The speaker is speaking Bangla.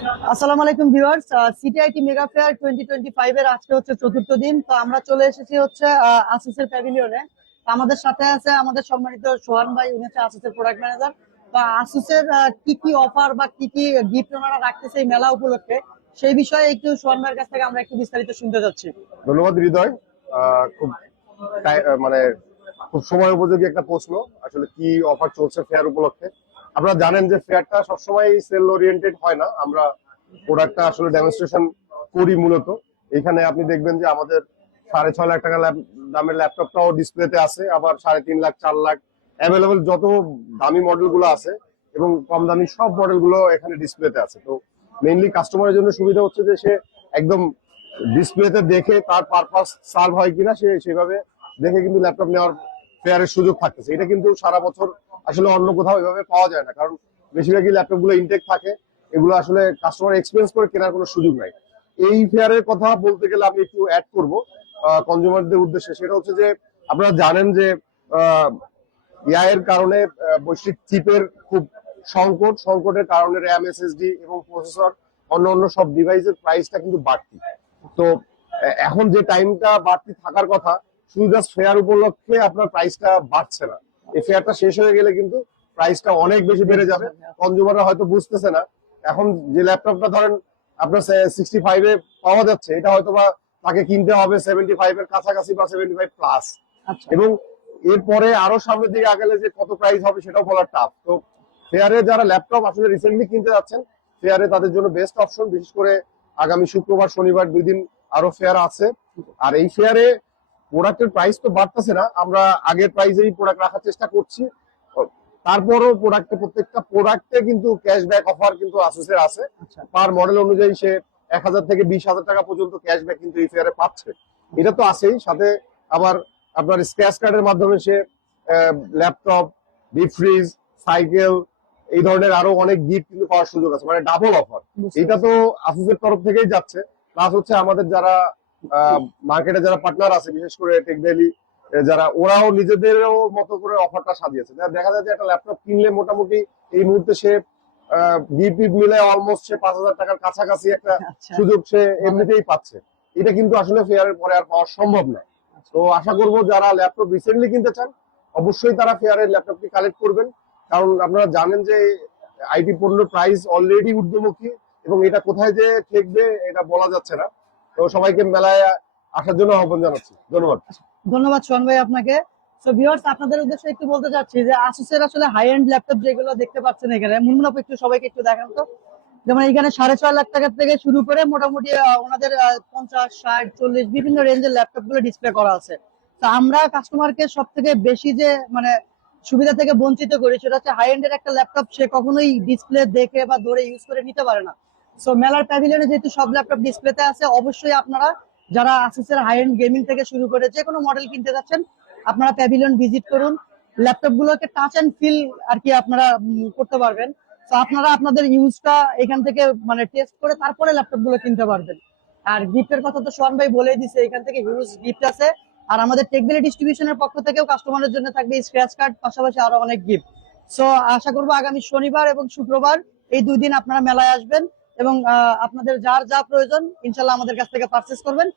আসসালামু আলাইকুম ভিউয়ার্স। সিটিআইটি মেগা ফেয়ার 2025 এর আজকে হচ্ছে চতুর্থ দিন। তো আমরা চলে এসেছি হচ্ছে আসুসের প্যাভিলিয়নে। আমাদের সাথে আছে আমাদের সম্মানিত সোহান ভাই, উনি হচ্ছে আসুসের প্রোডাক্ট ম্যানেজার। তো আসুসের কি কি অফার বা কি কি গিফট ওনারা রাখতেছে এই মেলা উপলক্ষে, সেই বিষয়ে একটু সোহান ভাইয়ের কাছ থেকে আমরা একটু বিস্তারিত শুনতে যাচ্ছি। ধন্যবাদ হৃদয়। খুব মানে খুব সময় উপযোগী একটা প্রশ্ন। আসলে কি অফার চলছে ফেয়ার উপলক্ষে? আপনারা জানেন যে ফেয়ারটা সবসময় সেল ওরিয়েন্টেড হয় না, আমরা প্রোডাক্টটা আসলে ডেমনস্ট্রেশন করি মূলত। এখানে আপনি দেখবেন যে আমাদের 6.5 লাখ টাকা দামের ল্যাপটপটাও ডিসপ্লেতে আছে, আবার 3.5 লাখ 4 লাখ অ্যাভেলেবল যত দামি মডেল গুলো আছে এবং কম দামি সব মডেল গুলো এখানে ডিসপ্লেতে আছে। তো মেইনলি কাস্টমারের জন্য সুবিধা হচ্ছে যে সে একদম ডিসপ্লেতে দেখে তার পারপাস সার্ভ হয় কিনা সে সেভাবে দেখে কিন্তু ল্যাপটপ নেওয়ার ফেয়ারের সুযোগ থাকতেছে। এটা কিন্তু সারা বছর আসলে অন্য কোথাও এভাবে পাওয়া যায় না, কারণ বেশিরভাগই ল্যাপটপ গুলো ইনটেক থাকে, এগুলো আসলে কাস্টমার এক্সপিরিয়েন্স করে কেনার কোনো সুযোগ নাই। এই ফেয়ারের কথা বলতে গেলে আমি একটু অ্যাড করবো কনজিউমারদের উদ্দেশ্যে। সেটা হচ্ছে যে আপনারা জানেন যে এর কারণে বৈশ্বিক চিপের খুব সংকটের কারণে র্যাম, এসএসডি এবং প্রসেসর অন্য অন্য সব ডিভাইসের প্রাইসটা কিন্তু বাড়তি। তো এখন যে টাইমটা বাড়তি থাকার কথা, শুধু জাস্ট ফেয়ার উপলক্ষে আপনার প্রাইসটা বাড়ছে না। এই ফেয়ারটা শেষ হয়ে গেলে কিন্তু প্রাইসটা অনেক বেশি বেড়ে যাবে। কনজিউমাররা হয়তো বুঝতেছে না। এখন যে ল্যাপটপটা ধরেন আপনার 65 এ পাওয়া যাচ্ছে, এটা হয়তো বা তাকে কিনতে হবে 75 এর কাছাকাছি বা 75 প্লাস। এবং এরপরে আরো সামনের দিকে আগেলে যে কত প্রাইস হবে সেটাও বলার টাফ। তো ফেয়ারে যারা ল্যাপটপ আসলে রিসেন্টলি কিনতে যাচ্ছেন, ফেয়ারে তাদের জন্য বেস্ট অপশন। বিশেষ করে আগামী শুক্রবার শনিবার 2 দিন আরো ফেয়ার আছে। আর এই ফেয়ারে প্রোডাক্টের প্রাইস তো বাড়তেছে না, আমরা আগের প্রাইসেই প্রোডাক্ট রাখার চেষ্টা করছি। তারপরও প্রত্যেকটা প্রোডাক্টে কিন্তু ক্যাশব্যাক অফার কিন্তু আসুসের আছে। পার মডেল অনুযায়ী সে 1,000 থেকে 20,000 টাকা পর্যন্ত ক্যাশব্যাক কিন্তু এই ফেয়ারে পাচ্ছে। এটা তো আছেই, সাথে আবার আপনার স্ক্র্যাচ কার্ডের মাধ্যমে সে ল্যাপটপ, ডিপ ফ্রিজ, সাইকেল এই ধরনের আরো অনেক গিফট কিন্তু পাওয়ার সুযোগ আছে, মানে ডাবল অফার। এটা তো আসুসের তরফ থেকেই যাচ্ছে। প্লাস হচ্ছে আমাদের যারা মার্কেটে যারা পার্টনার আছে, বিশেষ করে টেকভ্যালি যারা, ওরাও নিজেদেরও মতো করে অফারটা সাজিয়েছে। দেখা যায় যে একটা ল্যাপটপ কিনলে মোটামুটি এই মুহূর্তে সে গিফট মিলে অলমোস্ট সে 5,000 টাকার কাছাকাছি একটা সুযোগ সে এমনিতেই পাচ্ছে। এটা কিন্তু আসলে ফেয়ারের পরে আর পাওয়া সম্ভব না। তো আশা করবো যারা ল্যাপটপ রিসেন্টলি কিনতে চান, অবশ্যই তারা ফেয়ারের ল্যাপটপটি কালেক্ট করবেন, কারণ আপনারা জানেন যে আইটি পণ্যের প্রাইস অলরেডি ঊর্ধ্বমুখী এবং এটা কোথায় যে ঠেকবে এটা বলা যাচ্ছে না। তো সবাইকে মেলায় আসার জন্য আহ্বান জানাচ্ছি। ধন্যবাদ। ধন্যবাদ সোহান ভাই আপনাকে। সো ভিউয়ার্স, আপনাদের উদ্দেশ্যে একটু বলতে চাচ্ছি যে আসুসের আসলে হাই এন্ড ল্যাপটপ যেগুলো দেখতে পাচ্ছেন এখানে, মুনমুন একটু সবাইকে একটু দেখান তো। যেমন এখানে 6.5 লাখ টাকা থেকে শুরু করে মোটামুটি ওনাদের 50, 60, 40 বিভিন্ন রেঞ্জের ল্যাপটপ গুলো ডিসপ্লে করা আছে। তো আমরা কাস্টমারকে সব থেকে বেশি যে মানে সুবিধা থেকে বঞ্চিত করি সেটা হচ্ছে হাই এন্ডের একটা ল্যাপটপ সে কখনোই ডিসপ্লে দেখে বা ধরে ইউজ করে নিতে পারে না। সো মেলার প্যাভিলিয়নে যেহেতু সব ল্যাপটপ ডিসপ্লেতে আছে, অবশ্যই আপনারা যারা আসুসের হাই এন্ড গেমিং থেকে শুরু করে যে কোনো মডেল কিনতে যাচ্ছেন, আপনারা প্যাভিলিয়ন ভিজিট করুন। ল্যাপটপ গুলোকে টাচ এন্ড ফিল আর কি আপনারা করতে পারবেন। তো আপনারা আপনাদের ইউজটা এখান থেকে মানে টেস্ট করে তারপরে ল্যাপটপ গুলো কিনতে পারবেন। আর গিফটের কথা তো সোহান ভাই বলেই দিছে, এখান থেকে হিউজ গিফট আছে। আর আমাদের টেকভ্যালি ডিস্ট্রিবিউশনের পক্ষ থেকেও কাস্টমারের জন্য থাকবে স্ক্র্যাচ কার্ড, পাশাপাশি আরো অনেক গিফট। সো আশা করবো আগামী শনিবার এবং শুক্রবার এই 2 দিন আপনারা মেলায় আসবেন এবং আপনাদের যার যা প্রয়োজন ইনশাল্লাহ আমাদের কাছ থেকে পারচেস করবেন।